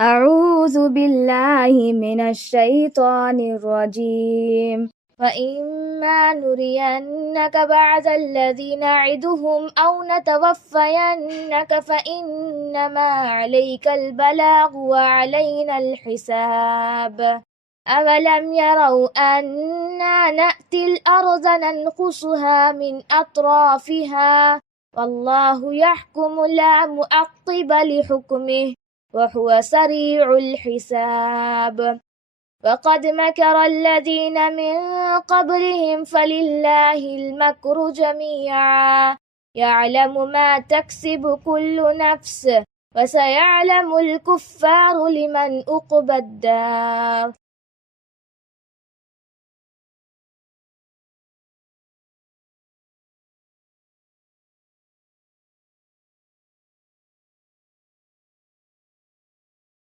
أعوذ بالله من الشيطان الرجيم وإما نرينك بعض الذي نعدهم أو نتوفينك فإنما عليك البلاغ وعلينا الحساب أولم يروا أنا نأتي الأرض ننقصها من أطرافها والله يحكم لا معقب لحكمه وهو سريع الحساب وقد مكر الذين من قبلهم فلله المكر جميعا يعلم ما تكسب كل نفس وسيعلم الكفار لمن عقبى الدار